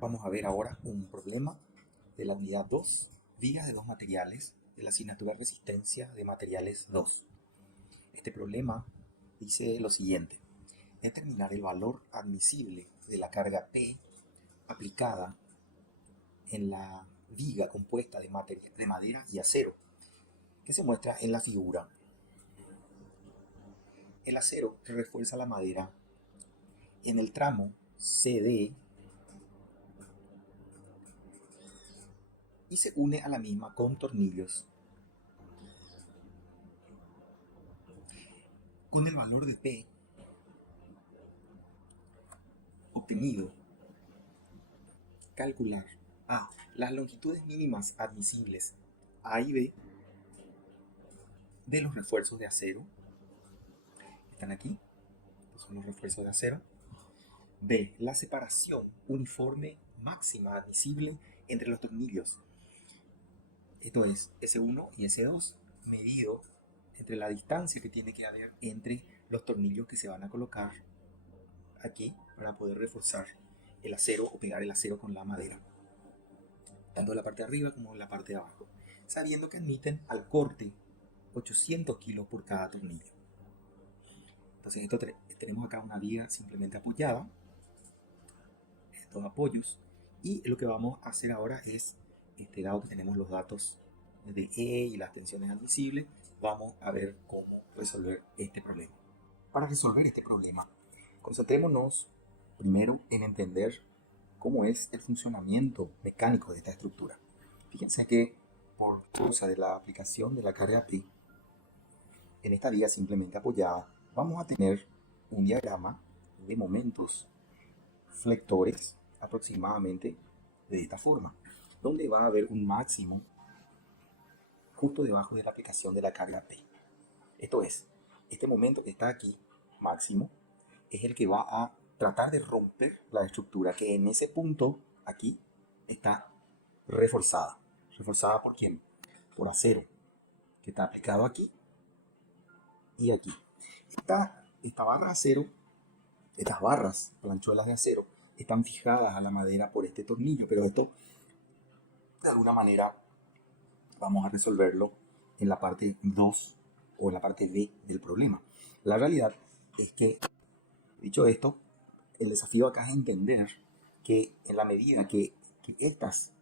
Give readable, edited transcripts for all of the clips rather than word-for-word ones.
Vamos a ver ahora un problema de la unidad 2, vigas de dos materiales, de la asignatura Resistencia de Materiales 2. Este problema dice lo siguiente: determinar el valor admisible de la carga P aplicada en la viga compuesta de madera y acero, que se muestra en la figura. El acero refuerza la madera en el tramo CD y se une a la misma con tornillos. Con el valor de P obtenido, calcular A. Las longitudes mínimas admisibles A y B de los refuerzos de acero. Están aquí. Estos son los refuerzos de acero. B. La separación uniforme máxima admisible entre los tornillos. Esto es S1 y S2 medido entre la distancia que tiene que haber entre los tornillos que se van a colocar aquí para poder reforzar el acero o pegar el acero con la madera, tanto en la parte de arriba como en la parte de abajo, sabiendo que admiten al corte 800 kilos por cada tornillo. Entonces tenemos acá una viga simplemente apoyada, estos apoyos, y lo que vamos a hacer ahora es, dado que tenemos los datos de E y las tensiones admisibles, vamos a ver cómo resolver este problema. Para resolver este problema, concentrémonos primero en entender cómo es el funcionamiento mecánico de esta estructura. Fíjense que por causa de la aplicación de la carga P en esta viga simplemente apoyada, vamos a tener un diagrama de momentos flectores aproximadamente de esta forma, donde va a haber un máximo justo debajo de la aplicación de la carga P. Esto es, este momento que está aquí, máximo, es el que va a tratar de romper la estructura que en ese punto aquí está reforzada. ¿Reforzada por quién? Por acero, que está aplicado aquí y aquí. Esta barra de acero, estas barras, planchuelas de acero, están fijadas a la madera por este tornillo, pero esto de alguna manera vamos a resolverlo en la parte 2 o en la parte B del problema. La realidad es que, dicho esto, el desafío acá es entender que en la medida que estos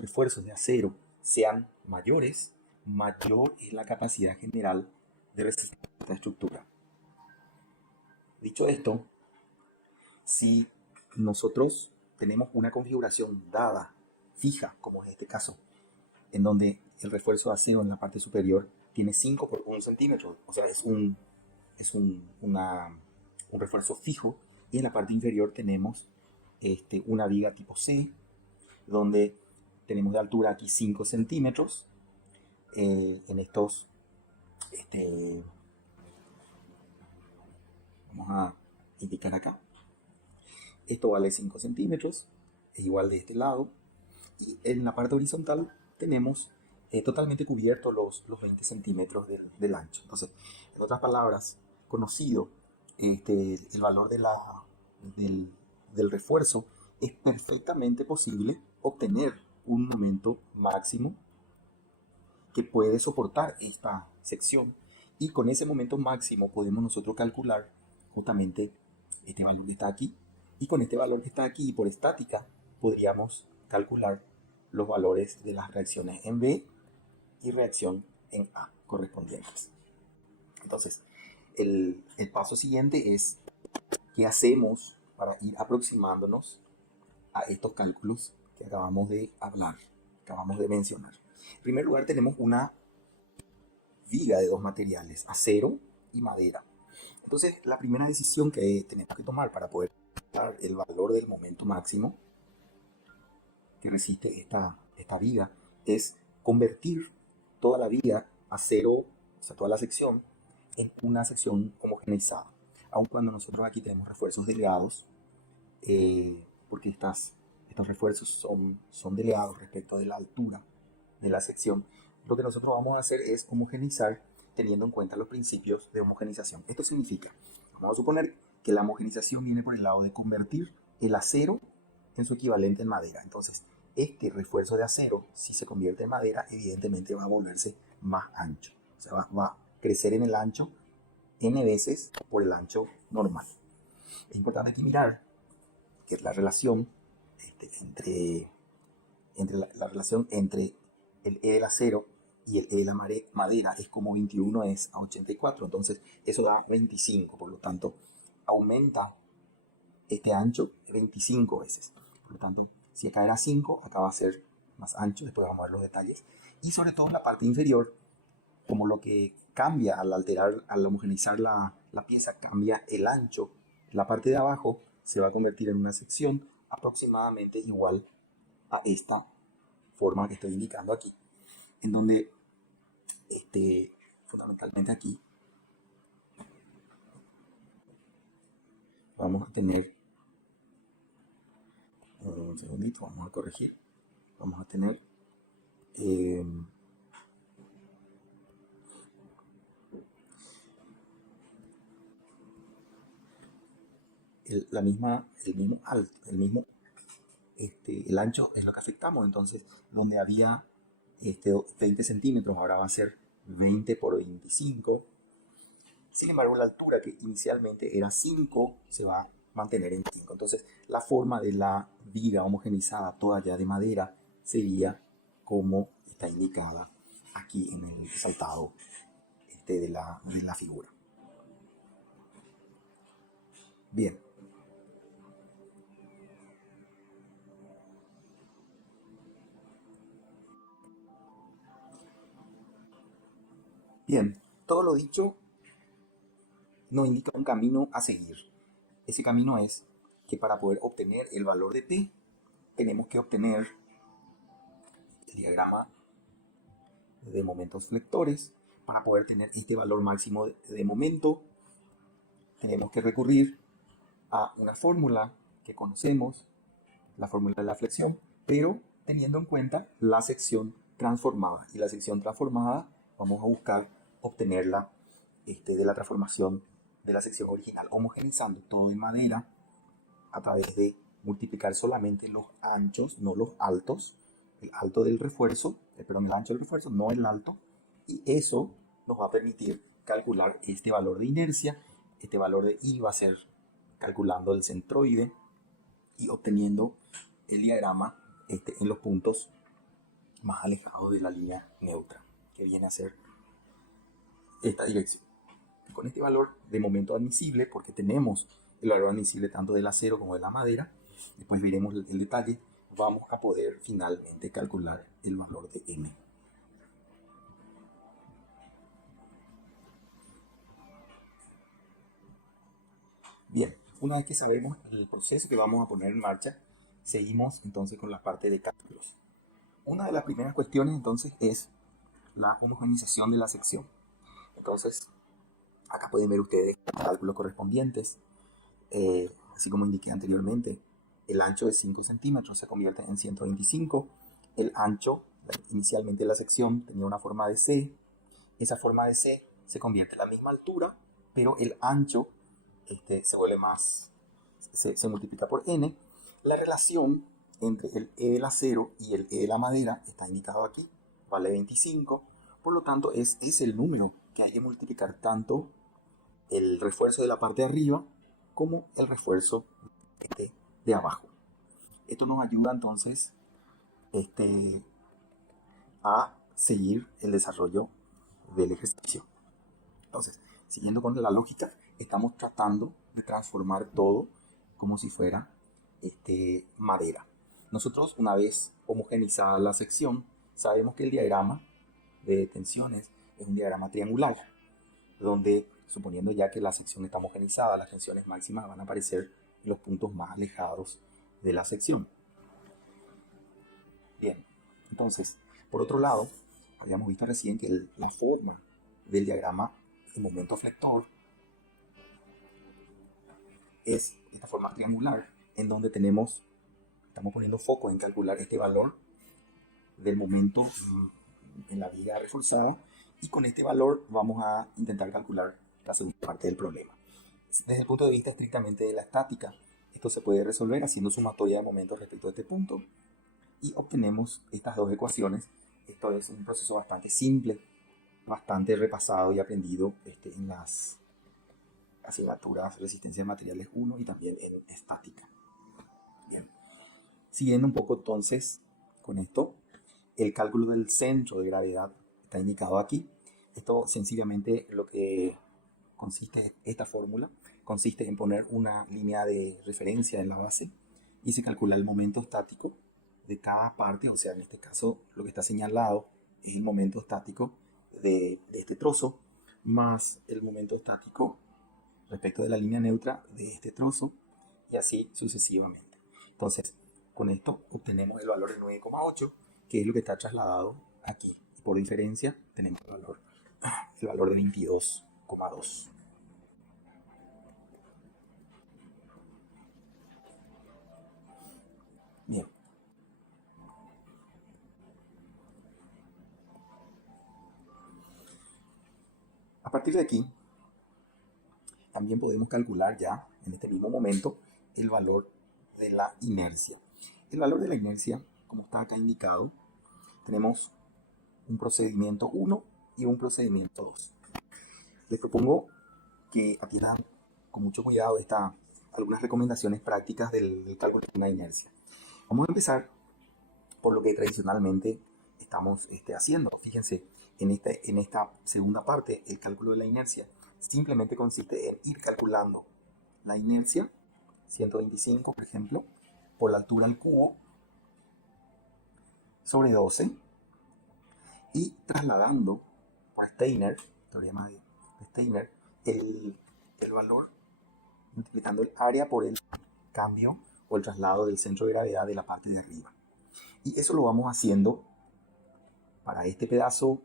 refuerzos de acero sean mayores, mayor es la capacidad general de resistir esta estructura. Dicho esto, si nosotros tenemos una configuración dada, fija, como es este caso, en donde el refuerzo de acero en la parte superior tiene 5 por 1 centímetro, o sea, es un refuerzo fijo, y en la parte inferior tenemos una viga tipo C, donde tenemos de altura aquí 5 centímetros, en estos, vamos a indicar acá, esto vale 5 centímetros, es igual de este lado, y en la parte horizontal tenemos totalmente cubiertos los 20 centímetros del ancho. Entonces, en otras palabras, conocido el valor del refuerzo, es perfectamente posible obtener un momento máximo que puede soportar esta sección, y con ese momento máximo podemos nosotros calcular justamente este valor que está aquí, y con este valor que está aquí por estática podríamos calcular los valores de las reacciones en B y reacción en A correspondientes. Entonces, el paso siguiente es qué hacemos para ir aproximándonos a estos cálculos que acabamos de hablar, acabamos de mencionar. En primer lugar, tenemos una viga de dos materiales, acero y madera. Entonces, la primera decisión que tenemos que tomar para poder dar el valor del momento máximo que resiste esta viga es convertir toda la viga acero, o sea, toda la sección, en una sección homogeneizada. Aun cuando nosotros aquí tenemos refuerzos delgados, porque estos refuerzos son delgados respecto de la altura de la sección, lo que nosotros vamos a hacer es homogeneizar teniendo en cuenta los principios de homogenización. Esto significa, vamos a suponer que la homogenización viene por el lado de convertir el acero en su equivalente en madera. Entonces, este refuerzo de acero, si se convierte en madera, evidentemente va a volverse más ancho. O sea, va a crecer en el ancho n veces por el ancho normal. Es importante aquí mirar que la relación la relación entre el E del acero y el E de la madera es como 21 es a 84, entonces eso da 25, por lo tanto aumenta este ancho 25 veces. Por lo tanto, si acá era 5, acá va a ser más ancho, después vamos a ver los detalles. Y sobre todo en la parte inferior, como lo que cambia al alterar, al homogeneizar la pieza, cambia el ancho, la parte de abajo se va a convertir en una sección aproximadamente igual a esta forma que estoy indicando aquí, en donde fundamentalmente aquí vamos a tener un segundito, vamos a corregir, vamos a tener el ancho es lo que afectamos, entonces donde había 20 centímetros ahora va a ser 20 por 25. Sin embargo, la altura que inicialmente era 5 se va a mantener en 5. Entonces, la forma de la viga homogenizada toda ya de madera sería como está indicada aquí en el resaltado de la figura. Bien. Bien, todo lo dicho nos indica un camino a seguir. Ese camino es que para poder obtener el valor de P, tenemos que obtener el diagrama de momentos flectores. Para poder tener este valor máximo de momento, tenemos que recurrir a una fórmula que conocemos, la fórmula de la flexión, pero teniendo en cuenta la sección transformada. Y la sección transformada vamos a buscar obtenerla de la transformación de la sección original, homogenizando todo en madera a través de multiplicar solamente los anchos, no los altos, el alto del refuerzo, perdón, el ancho del refuerzo, no el alto, y eso nos va a permitir calcular este valor de inercia. Este valor de I va a ser calculando el centroide y obteniendo el diagrama en los puntos más alejados de la línea neutra, que viene a ser esta dirección. Con este valor de momento admisible, porque tenemos el valor admisible tanto del acero como de la madera, después veremos el detalle, vamos a poder finalmente calcular el valor de M. Bien, una vez que sabemos el proceso que vamos a poner en marcha, seguimos entonces con la parte de cálculos. Una de las primeras cuestiones entonces es la homogenización de la sección. Entonces, acá pueden ver ustedes los cálculos correspondientes. Así como indiqué anteriormente, el ancho de 5 centímetros se convierte en 125. El ancho, inicialmente la sección tenía una forma de C. Esa forma de C se convierte en la misma altura, pero el ancho se vuelve más, se multiplica por N. La relación entre el E del acero y el E de la madera está indicado aquí, vale 25. Por lo tanto, es el número que hay que multiplicar tanto el refuerzo de la parte de arriba como el refuerzo de abajo. Esto nos ayuda entonces a seguir el desarrollo del ejercicio. Entonces, siguiendo con la lógica, estamos tratando de transformar todo como si fuera madera. Nosotros, una vez homogenizada la sección, sabemos que el diagrama de tensiones es un diagrama triangular, donde, suponiendo ya que la sección está homogenizada, las tensiones máximas van a aparecer en los puntos más alejados de la sección. Bien, entonces, por otro lado, habíamos visto recién que la forma del diagrama de momento flector es esta forma triangular, en donde estamos poniendo foco en calcular este valor del momento en la viga reforzada, y con este valor vamos a intentar calcular la segunda parte del problema. Desde el punto de vista estrictamente de la estática, Esto se puede resolver haciendo sumatoria de momentos respecto a este punto y obtenemos estas dos ecuaciones. Esto es un proceso bastante simple, bastante repasado y aprendido en las asignaturas Resistencia de Materiales 1 y también en Estática. Bien, siguiendo un poco entonces con esto, el cálculo del centro de gravedad está indicado aquí. Esto sencillamente lo que consiste, esta fórmula, consiste en poner una línea de referencia en la base y se calcula el momento estático de cada parte, o sea, en este caso lo que está señalado es el momento estático de este trozo, más el momento estático respecto de la línea neutra de este trozo, y así sucesivamente. Entonces, con esto obtenemos el valor de 9,8, que es lo que está trasladado aquí. Y por diferencia, tenemos el valor de 22,2. Bien. A partir de aquí, también podemos calcular ya, en este mismo momento, el valor de la inercia. El valor de la inercia, como está acá indicado, tenemos un procedimiento 1 y un procedimiento 2. Les propongo que atiendan con mucho cuidado algunas recomendaciones prácticas del cálculo de una inercia. Vamos a empezar por lo que tradicionalmente estamos haciendo. Fíjense, en esta segunda parte, el cálculo de la inercia simplemente consiste en ir calculando la inercia, 125 por ejemplo, por la altura al cubo, sobre 12, y trasladando por Steiner, teorema de Steiner, el valor, multiplicando el área por el cambio o el traslado del centro de gravedad de la parte de arriba. Y eso lo vamos haciendo para este pedazo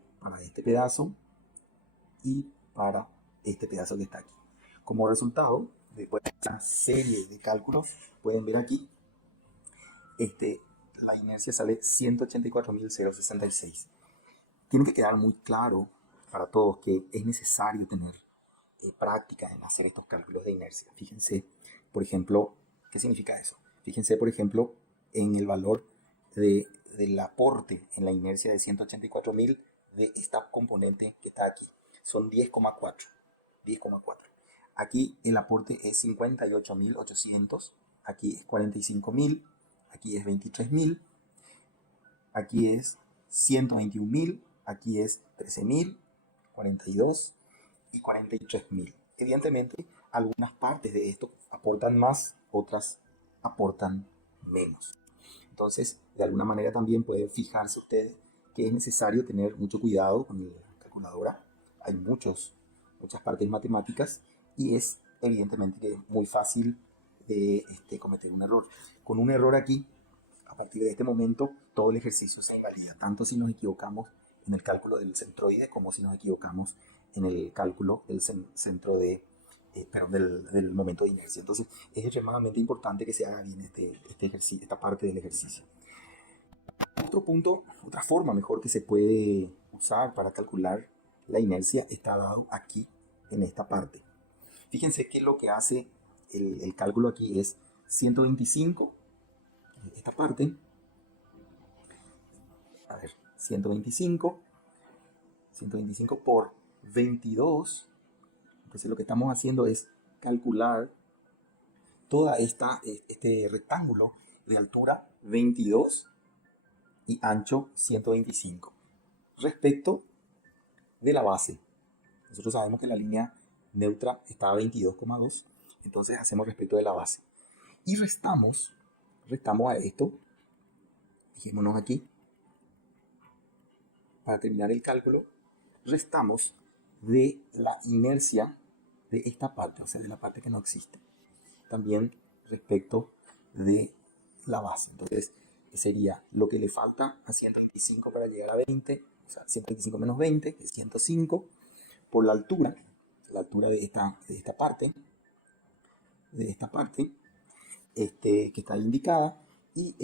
y para este pedazo que está aquí. Como resultado, después de esta serie de cálculos, pueden ver aquí, la inercia sale 184.066. Tiene que quedar muy claro para todos que es necesario tener práctica en hacer estos cálculos de inercia. Fíjense, por ejemplo, ¿qué significa eso? Fíjense, por ejemplo, en el valor del aporte en la inercia de 184.000 de esta componente que está aquí. Son 10,4. 10,4. Aquí el aporte es 58.800, aquí es 45.000, aquí es 23.000, aquí es 121.000, aquí es 13.000, 42 y 43.000. Evidentemente, algunas partes de esto aportan más, otras aportan menos. Entonces, de alguna manera también pueden fijarse ustedes que es necesario tener mucho cuidado con la calculadora. Hay muchas partes matemáticas y es evidentemente que es muy fácil de cometer un error. Con un error aquí, a partir de este momento, todo el ejercicio se invalida, tanto si nos equivocamos en el cálculo del centroide como si nos equivocamos en el cálculo del centro del momento de inercia. Entonces, es extremadamente importante que se haga bien esta parte del ejercicio. Otro punto, otra forma mejor que se puede usar para calcular la inercia está dado aquí en esta parte. Fíjense que lo que hace el cálculo aquí es 125, esta parte, a ver, 125 por 22. Entonces lo que estamos haciendo es calcular toda este rectángulo de altura 22 y ancho 125 respecto de la base. Nosotros sabemos que la línea neutra está a 22,2, entonces hacemos respecto de la base. Y restamos a esto, fijémonos aquí, para terminar el cálculo, restamos de la inercia de esta parte, o sea, de la parte que no existe. También respecto de la base. Entonces, sería lo que le falta a 125 para llegar a 20, o sea, 125 menos 20, que es 105, por la altura de esta parte, que está indicada, y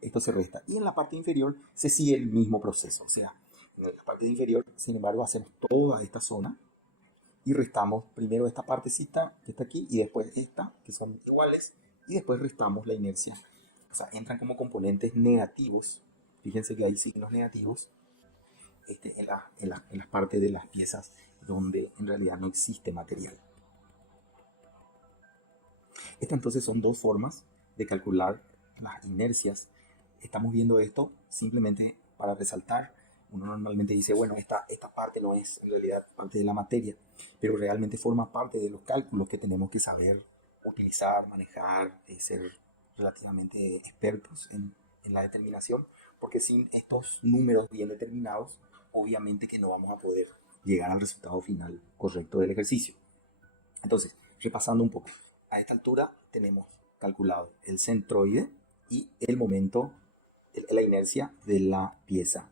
esto se resta. Y en la parte inferior se sigue el mismo proceso, o sea, en la parte inferior, sin embargo, hacemos toda esta zona y restamos primero esta partecita que está aquí y después esta, que son iguales, y después restamos la inercia. O sea, entran como componentes negativos. Fíjense que hay signos negativos en las partes de las piezas donde en realidad no existe material. Estas entonces son dos formas de calcular las inercias. Estamos viendo esto simplemente para resaltar. Uno normalmente dice, bueno, esta parte no es en realidad parte de la materia, pero realmente forma parte de los cálculos que tenemos que saber utilizar, manejar, ser relativamente expertos en la determinación, porque sin estos números bien determinados, obviamente que no vamos a poder llegar al resultado final correcto del ejercicio. Entonces, repasando un poco, a esta altura tenemos calculado el centroide y el momento, la inercia de la pieza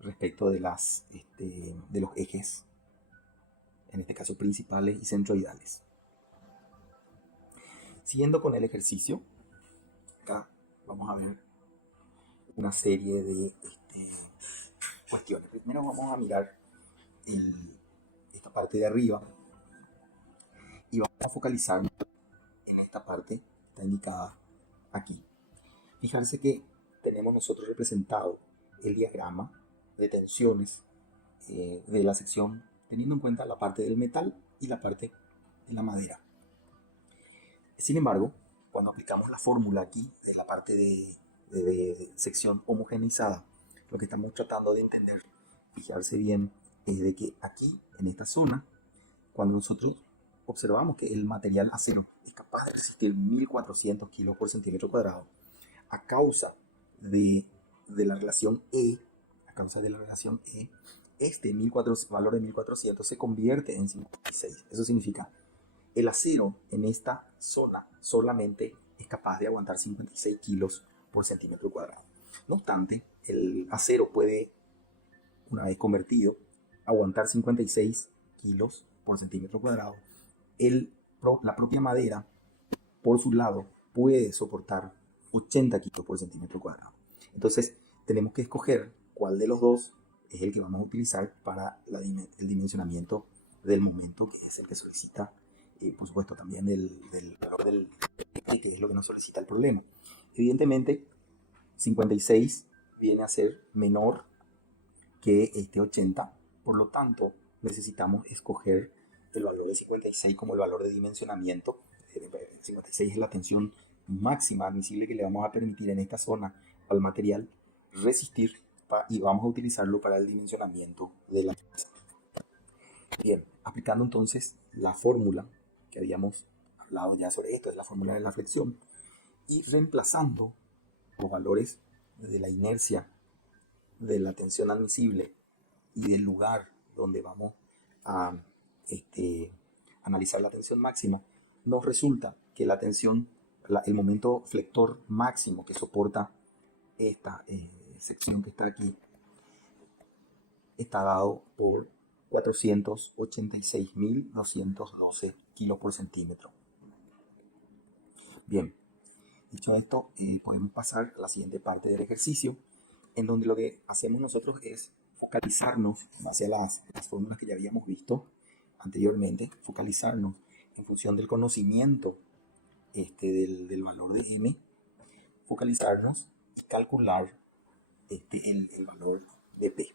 respecto de los ejes, en este caso principales y centroidales. Siguiendo con el ejercicio, acá vamos a ver una serie de cuestiones. Primero vamos a mirar esta parte de arriba y vamos a focalizar en esta parte que está indicada aquí. Fijarse que tenemos nosotros representado el diagrama de tensiones de la sección, teniendo en cuenta la parte del metal y la parte de la madera. Sin embargo, cuando aplicamos la fórmula aquí de la parte de sección homogeneizada, lo que estamos tratando de entender, fijarse bien, es de que aquí, en esta zona, cuando nosotros observamos que el material acero es capaz de resistir 1400 kilos por centímetro cuadrado, a causa de la relación E, este valor de 1400 se convierte en 56. Eso significa, el acero en esta zona solamente es capaz de aguantar 56 kilos por centímetro cuadrado. No obstante, el acero puede, una vez convertido, aguantar 56 kilos por centímetro cuadrado. La propia madera, por su lado, puede soportar 80 kilos por centímetro cuadrado. Entonces, tenemos que escoger cuál de los dos es el que vamos a utilizar para el dimensionamiento del momento, que es el que solicita, por supuesto, también del valor del que es lo que nos solicita el problema. Evidentemente, 56 viene a ser menor que este 80, por lo tanto, necesitamos escoger el valor de 56 como el valor de dimensionamiento. 56 es la tensión máxima admisible que le vamos a permitir en esta zona al material resistir, y vamos a utilizarlo para el dimensionamiento de la pieza. Bien, aplicando entonces la fórmula que habíamos hablado ya sobre esto, es la fórmula de la flexión, y reemplazando los valores de la inercia, de la tensión admisible y del lugar donde vamos a analizar la tensión máxima, nos resulta que la tensión, el momento flector máximo que soporta esta sección que está aquí, está dado por 486.212 kilos por centímetro. Bien, dicho esto, podemos pasar a la siguiente parte del ejercicio, en donde lo que hacemos nosotros es focalizarnos, hacia las fórmulas que ya habíamos visto anteriormente, focalizarnos en función del conocimiento del valor de M, focalizarnos y calcular el valor de P.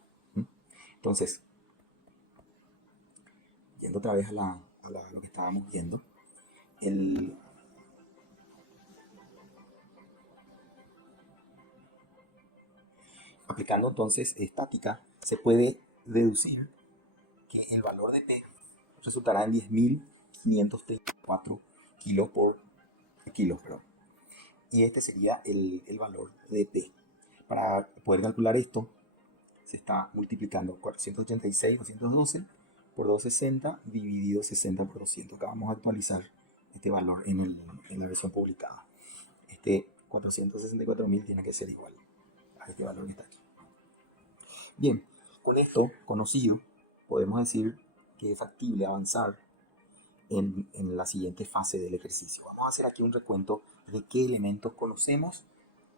Entonces, yendo otra vez a lo que estábamos viendo, aplicando entonces estática, se puede deducir que el valor de P resultará en 10.534 kilos por kilo, perdón. Y este sería el valor de P. Para poder calcular esto, se está multiplicando 486.212 por 260 dividido 60 por 200. Acá vamos a actualizar este valor en la versión publicada. 464.000 tiene que ser igual a este valor que está aquí. Bien, con esto conocido, podemos decir que es factible avanzar en la siguiente fase del ejercicio. Vamos a hacer aquí un recuento de qué elementos conocemos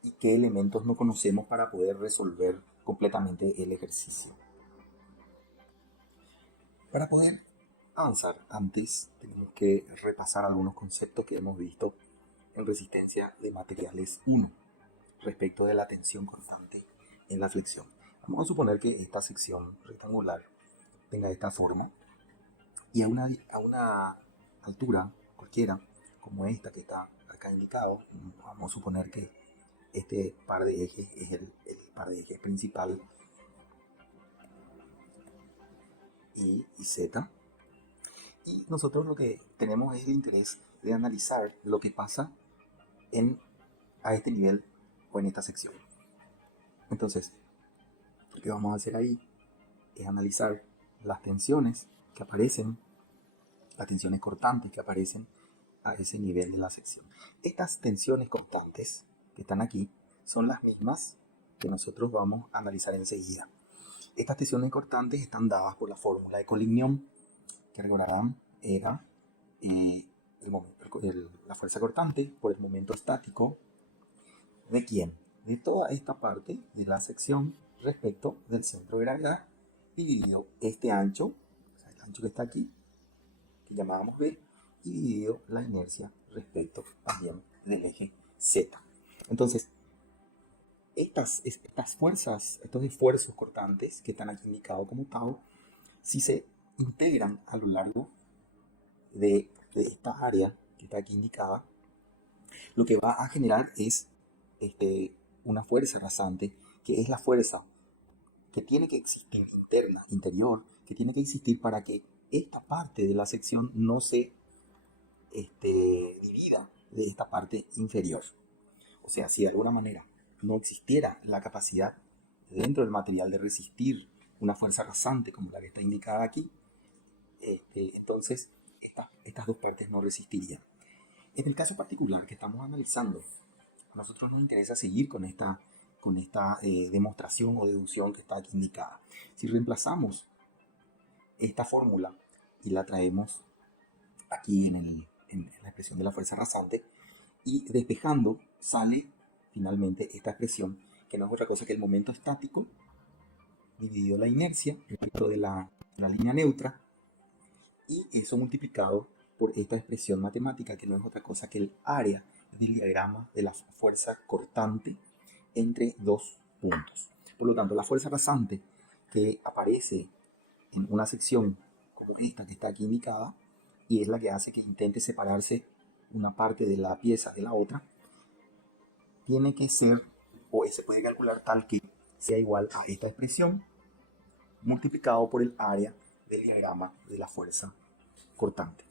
y qué elementos no conocemos para poder resolver completamente el ejercicio. Para poder avanzar, antes tenemos que repasar algunos conceptos que hemos visto en resistencia de materiales 1 respecto de la tensión constante en la flexión. Vamos a suponer que esta sección rectangular tenga esta forma y a una altura cualquiera, como esta que está acá indicado, vamos a suponer que este par de ejes es el par de ejes principal y Z. Y nosotros lo que tenemos es el interés de analizar lo que pasa a este nivel o en esta sección. Entonces, lo que vamos a hacer ahí es analizar las tensiones que aparecen, las tensiones cortantes que aparecen a ese nivel de la sección. Estas tensiones constantes que están aquí son las mismas que nosotros vamos a analizar enseguida. Estas tensiones cortantes están dadas por la fórmula de Collignon, que recordarán era la fuerza cortante por el momento estático ¿de quién? De toda esta parte de la sección respecto del centro de gravedad dividido este ancho, o sea, el ancho que está aquí, que llamábamos B, y dividido la inercia respecto también del eje Z. Entonces, estas fuerzas, estos esfuerzos cortantes que están aquí indicados como tau, si se integran a lo largo de esta área que está aquí indicada, lo que va a generar es una fuerza rasante, que es la fuerza que tiene que existir interna, interior, que tiene que existir para que esta parte de la sección no se divida de esta parte inferior. O sea, si de alguna manera no existiera la capacidad dentro del material de resistir una fuerza rasante como la que está indicada aquí, entonces estas dos partes no resistirían. En el caso particular que estamos analizando, a nosotros nos interesa seguir con esta demostración o deducción que está aquí indicada. Si reemplazamos esta fórmula y la traemos aquí en la expresión de la fuerza rasante, y despejando sale finalmente esta expresión, que no es otra cosa que el momento estático dividido la inercia respecto de la línea neutra, y eso multiplicado por esta expresión matemática, que no es otra cosa que el área del diagrama de la fuerza cortante entre dos puntos. Por lo tanto, la fuerza rasante que aparece en una sección como esta que está aquí indicada, y es la que hace que intente separarse una parte de la pieza de la otra, tiene que ser, o se puede calcular tal que sea igual a esta expresión multiplicado por el área del diagrama de la fuerza cortante.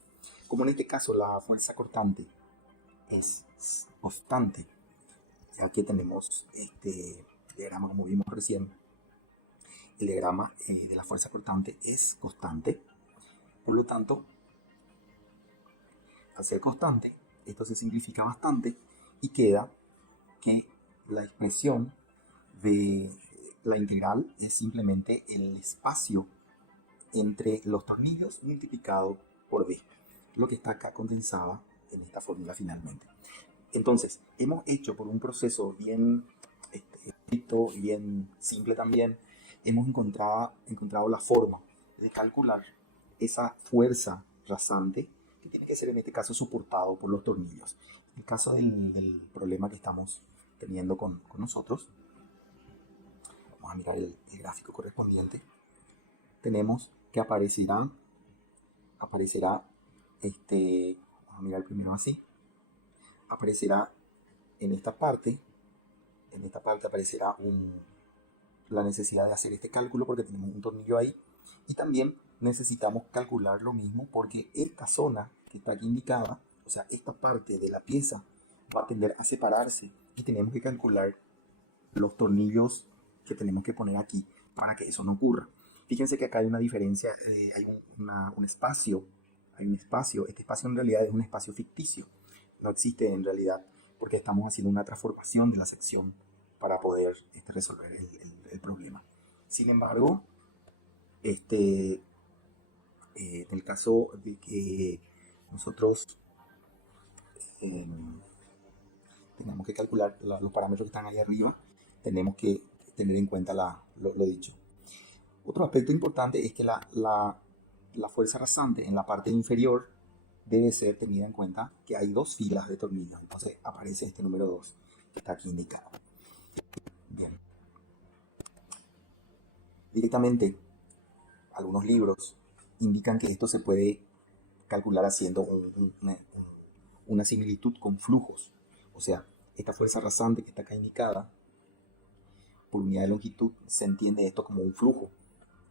Como en este caso la fuerza cortante es constante, ya que tenemos este diagrama como vimos recién, el diagrama de la fuerza cortante es constante, por lo tanto, al ser constante, esto se simplifica bastante y queda que la expresión de la integral es simplemente el espacio entre los tornillos multiplicado por D, lo que está acá condensada en esta fórmula finalmente. Entonces, hemos hecho por un proceso bien estricto y bien simple también, hemos encontrado la forma de calcular esa fuerza rasante que tiene que ser en este caso soportado por los tornillos. En el caso del problema que estamos teniendo con nosotros, vamos a mirar el gráfico correspondiente, tenemos que aparecerá, vamos a mirar primero así, aparecerá en esta parte aparecerá la necesidad de hacer este cálculo porque tenemos un tornillo ahí, y también necesitamos calcular lo mismo porque esta zona que está aquí indicada, o sea, esta parte de la pieza va a tender a separarse y tenemos que calcular los tornillos que tenemos que poner aquí para que eso no ocurra. Fíjense que acá hay una diferencia, hay un espacio, este espacio en realidad es un espacio ficticio, no existe en realidad porque estamos haciendo una transformación de la sección para poder resolver el problema. Sin embargo, en el caso de que nosotros tengamos que calcular los parámetros que están ahí arriba, tenemos que tener en cuenta lo dicho. Otro aspecto importante es que la la fuerza rasante en la parte inferior debe ser tenida en cuenta que hay dos filas de tornillos. Entonces aparece este número 2 que está aquí indicado. Bien. Directamente, algunos libros indican que esto se puede calcular haciendo una similitud con flujos. O sea, esta fuerza rasante que está acá indicada por unidad de longitud, se entiende esto como un flujo.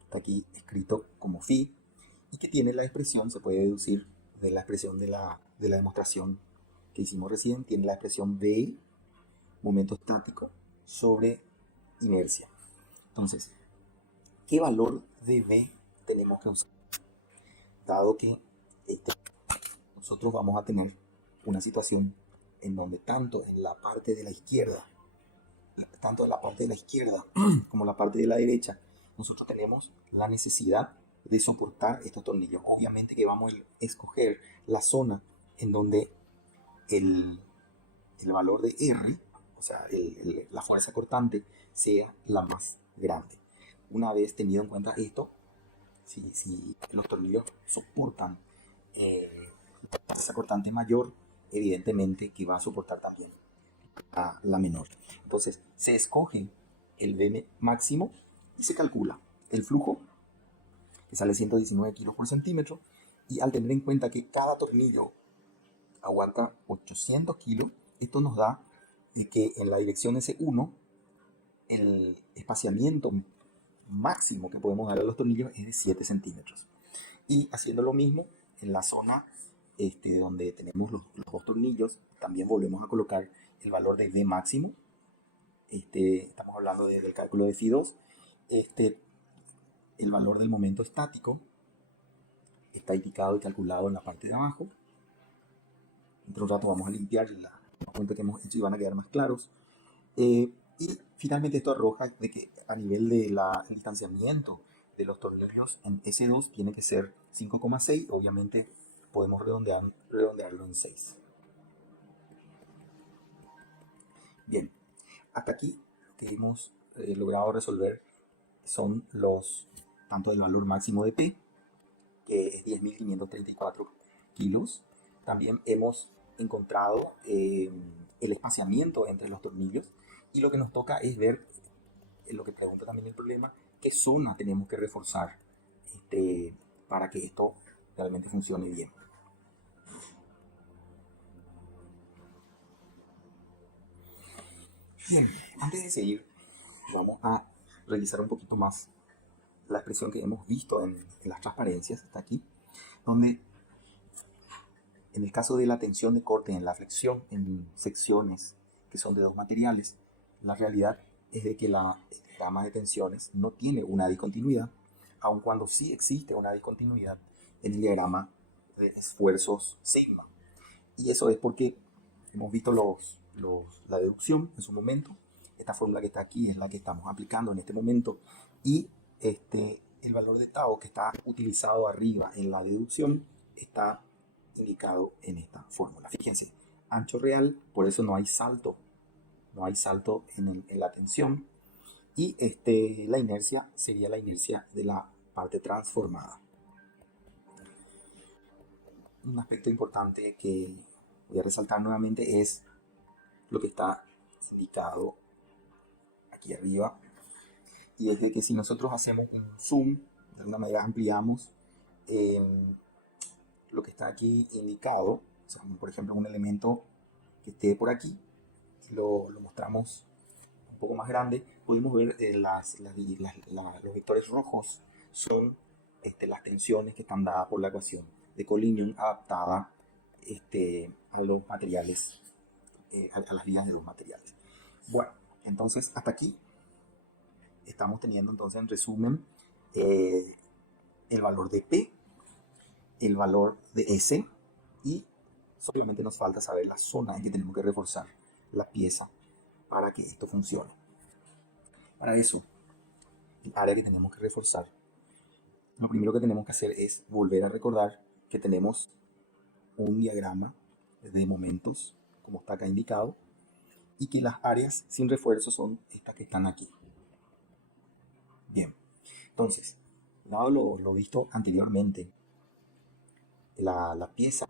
Está aquí escrito como phi, y que tiene la expresión, se puede deducir de la expresión de la demostración que hicimos recién, tiene la expresión V, momento estático, sobre inercia. Entonces, ¿qué valor de V tenemos que usar? Dado que nosotros vamos a tener una situación en donde tanto en la parte de la izquierda, como la parte de la derecha, nosotros tenemos la necesidad de soportar estos tornillos. Obviamente que vamos a escoger la zona en donde el valor de R, o sea, la fuerza cortante, sea la más grande. Una vez tenido en cuenta esto, si los tornillos soportan fuerza cortante mayor, evidentemente que va a soportar también a la menor. Entonces, se escoge el V máximo y se calcula el flujo, que sale 119 kilos por centímetro, y al tener en cuenta que cada tornillo aguanta 800 kilos, esto nos da que en la dirección S1 el espaciamiento máximo que podemos dar a los tornillos es de 7 centímetros. Y haciendo lo mismo en la zona donde tenemos los dos tornillos, también volvemos a colocar el valor de V máximo. Estamos hablando del cálculo de phi2. El valor del momento estático está indicado y calculado en la parte de abajo. Dentro de un rato vamos a limpiar la cuenta que hemos hecho y van a quedar más claros. Y finalmente esto arroja de que a nivel del distanciamiento de los tornillos en S2 tiene que ser 5,6. Obviamente podemos redondearlo en 6. Bien, hasta aquí lo que hemos logrado resolver son tanto el valor máximo de P, que es 10.534 kilos. También hemos encontrado el espaciamiento entre los tornillos, y lo que nos toca es ver, lo que pregunta también el problema, qué zona tenemos que reforzar para que esto realmente funcione bien. Bien, antes de seguir, vamos a revisar un poquito más la expresión que hemos visto en las transparencias, está aquí, donde en el caso de la tensión de corte en la flexión en secciones que son de dos materiales, la realidad es de que el diagrama de tensiones no tiene una discontinuidad, aun cuando sí existe una discontinuidad en el diagrama de esfuerzos sigma. Y eso es porque hemos visto la deducción en su momento. Esta fórmula que está aquí es la que estamos aplicando en este momento, y el valor de tau que está utilizado arriba en la deducción está indicado en esta fórmula. Fíjense, ancho real, por eso no hay salto en la tensión, y la inercia sería la inercia de la parte transformada. Un aspecto importante que voy a resaltar nuevamente es lo que está indicado aquí arriba, y es de que si nosotros hacemos un zoom, de alguna manera ampliamos lo que está aquí indicado, o sea, por ejemplo un elemento que esté por aquí, lo mostramos un poco más grande, pudimos ver los vectores rojos son las tensiones que están dadas por la ecuación de Collinion adaptada a los materiales, a las vías de los materiales. Bueno, entonces hasta aquí estamos teniendo entonces en resumen el valor de P, el valor de S, y solamente nos falta saber la zona en que tenemos que reforzar la pieza para que esto funcione. Para eso, el área que tenemos que reforzar, lo primero que tenemos que hacer es volver a recordar que tenemos un diagrama de momentos, como está acá indicado, y que las áreas sin refuerzo son estas que están aquí. Bien, entonces, Dado lo visto anteriormente, la pieza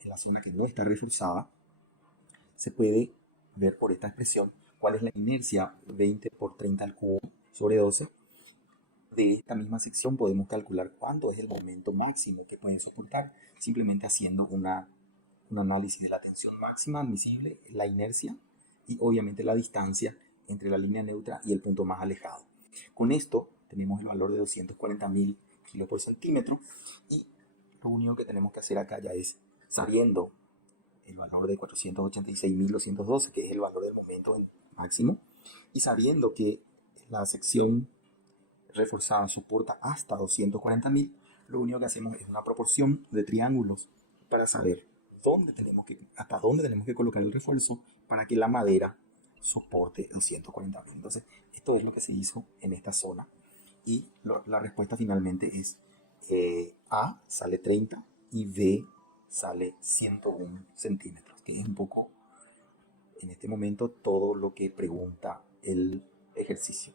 en la zona que no está reforzada, se puede ver por esta expresión cuál es la inercia 20 por 30 al cubo sobre 12. De esta misma sección podemos calcular cuánto es el momento máximo que puede soportar, simplemente haciendo un análisis de la tensión máxima admisible, la inercia y obviamente la distancia entre la línea neutra y el punto más alejado. Con esto tenemos el valor de 240.000 kilos por centímetro y lo único que tenemos que hacer acá ya es, sabiendo el valor de 486.212, que es el valor del momento máximo, y sabiendo que la sección reforzada soporta hasta 240.000, lo único que hacemos es una proporción de triángulos para saber hasta dónde tenemos que colocar el refuerzo para que la madera soporte 240.000. Entonces, esto es lo que se hizo en esta zona y la respuesta finalmente es A sale 30 y B sale 101 centímetros, que es un poco en este momento todo lo que pregunta el ejercicio.